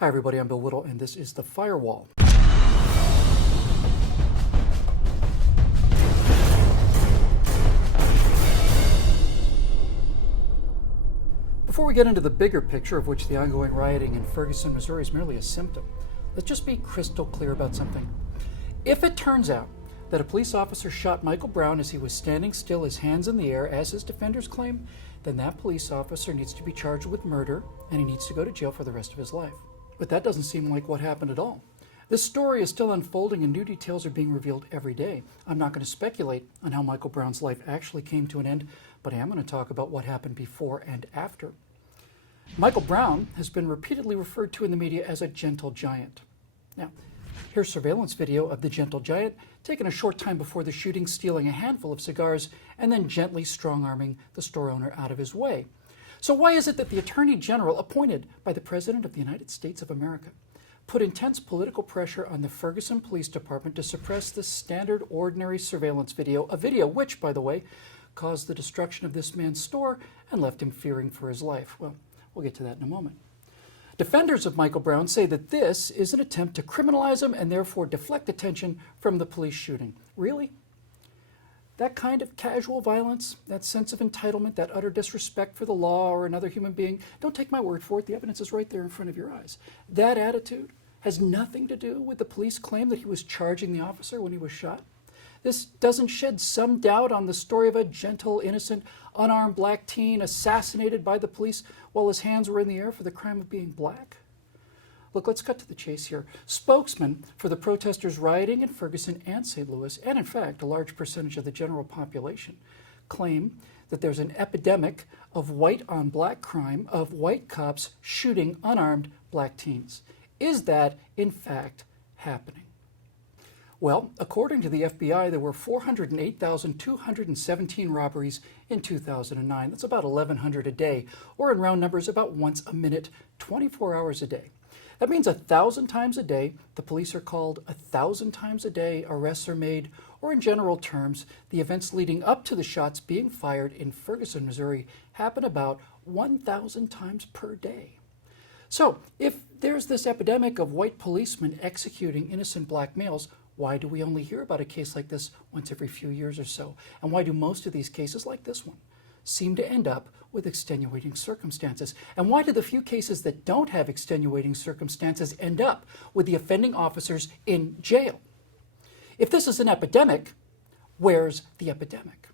Hi everybody, I'm Bill Whittle and this is The Firewall. Before we get into the bigger picture, of which the ongoing rioting in Ferguson, Missouri is merely a symptom, let's just be crystal clear about something. If it turns out that a police officer shot Michael Brown as he was standing still, his hands in the air, as his defenders claim, then that police officer needs to be charged with murder and he needs to go to jail for the rest of his life. But that doesn't seem like what happened at all. This story is still unfolding and new details are being revealed every day. I'm not going to speculate on how Michael Brown's life actually came to an end, but I am going to talk about what happened before and after. Michael Brown has been repeatedly referred to in the media as a gentle giant. Now, here's surveillance video of the gentle giant taken a short time before the shooting, stealing a handful of cigars and then gently strong-arming the store owner out of his way. So why is it that the Attorney General, appointed by the President of the United States of America, put intense political pressure on the Ferguson Police Department to suppress this standard, ordinary surveillance video, a video which, by the way, caused the destruction of this man's store and left him fearing for his life? Well, we'll get to that in a moment. Defenders of Michael Brown say that this is an attempt to criminalize him and therefore deflect attention from the police shooting. Really? That kind of casual violence, that sense of entitlement, that utter disrespect for the law or another human being, don't take my word for it, the evidence is right there in front of your eyes. That attitude has nothing to do with the police claim that he was charging the officer when he was shot. This doesn't shed some doubt on the story of a gentle, innocent, unarmed black teen assassinated by the police while his hands were in the air for the crime of being black. Look, let's cut to the chase here. Spokesmen for the protesters rioting in Ferguson and St. Louis, and in fact a large percentage of the general population, claim that there's an epidemic of white-on-black crime, of white cops shooting unarmed black teens. Is that, in fact, happening? Well, according to the FBI, there were 408,217 robberies in 2009. That's about 1,100 a day, or in round numbers, about once a minute, 24 hours a day. That means 1,000 times a day, the police are called, 1,000 times a day, arrests are made, or in general terms, the events leading up to the shots being fired in Ferguson, Missouri happen about 1,000 times per day. So, if there's this epidemic of white policemen executing innocent black males, why do we only hear about a case like this once every few years or so? And why do most of these cases, like this one, seem to end up with extenuating circumstances? And why do the few cases that don't have extenuating circumstances end up with the offending officers in jail? If this is an epidemic, where's the epidemic?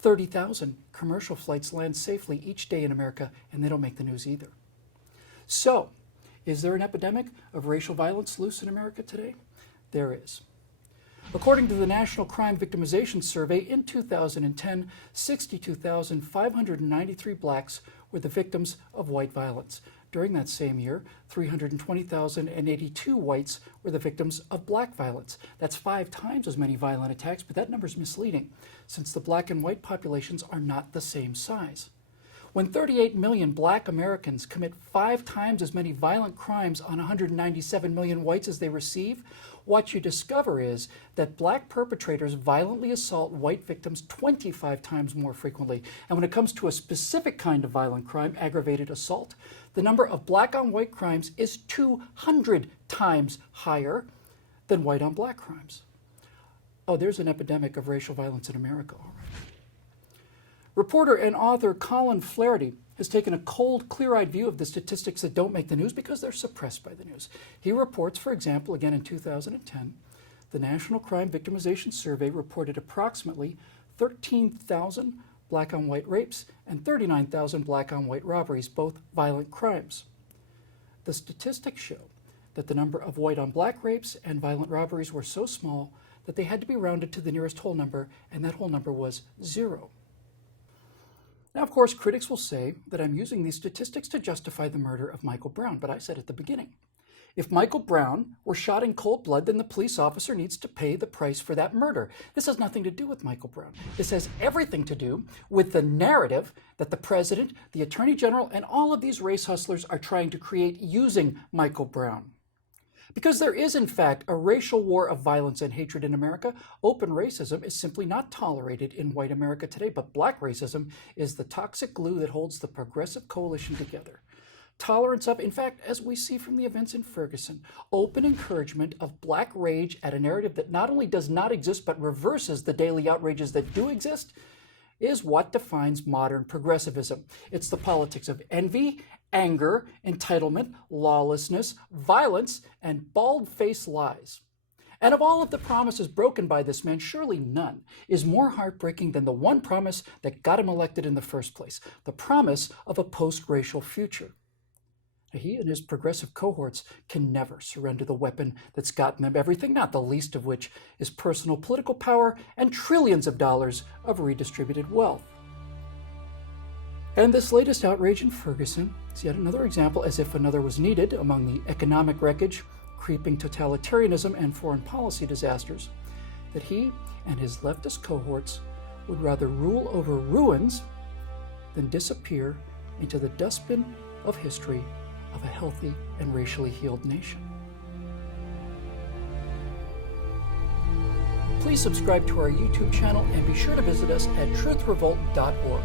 30,000 commercial flights land safely each day in America, and they don't make the news either. So, is there an epidemic of racial violence loose in America today? There is. According to the National Crime Victimization Survey, in 2010, 62,593 blacks were the victims of white violence. During that same year, 320,082 whites were the victims of black violence. That's 5 times as many violent attacks, but that number is misleading, since the black and white populations are not the same size. When 38 million black Americans commit 5 times as many violent crimes on 197 million whites as they receive, what you discover is that black perpetrators violently assault white victims 25 times more frequently. And when it comes to a specific kind of violent crime, aggravated assault, the number of black on white crimes is 200 times higher than white on black crimes. Oh, there's an epidemic of racial violence in America, all right. Reporter and author Colin Flaherty has taken a cold, clear-eyed view of the statistics that don't make the news because they're suppressed by the news. He reports, for example, again in 2010, the National Crime Victimization Survey reported approximately 13,000 black-on-white rapes and 39,000 black-on-white robberies, both violent crimes. The statistics show that the number of white-on-black rapes and violent robberies were so small that they had to be rounded to the nearest whole number, and that whole number was 0. Now, of course, critics will say that I'm using these statistics to justify the murder of Michael Brown, but I said at the beginning, if Michael Brown were shot in cold blood, then the police officer needs to pay the price for that murder. This has nothing to do with Michael Brown. This has everything to do with the narrative that the president, the attorney general, and all of these race hustlers are trying to create using Michael Brown. Because there is, in fact, a racial war of violence and hatred in America, open racism is simply not tolerated in white America today, but black racism is the toxic glue that holds the progressive coalition together. tolerance of, in fact, as we see from the events in Ferguson, open encouragement of black rage at a narrative that not only does not exist but reverses the daily outrages that do exist, is what defines modern progressivism. It's the politics of envy, anger, entitlement, lawlessness, violence, and bald-faced lies. And of all of the promises broken by this man, surely none is more heartbreaking than the one promise that got him elected in the first place, the promise of a post-racial future. He and his progressive cohorts can never surrender the weapon that's gotten them everything, not the least of which is personal political power and trillions of dollars of redistributed wealth. And this latest outrage in Ferguson is yet another example, as if another was needed, among the economic wreckage, creeping totalitarianism, and foreign policy disasters, that he and his leftist cohorts would rather rule over ruins than disappear into the dustbin of history of a healthy and racially healed nation. Please subscribe to our YouTube channel and be sure to visit us at truthrevolt.org.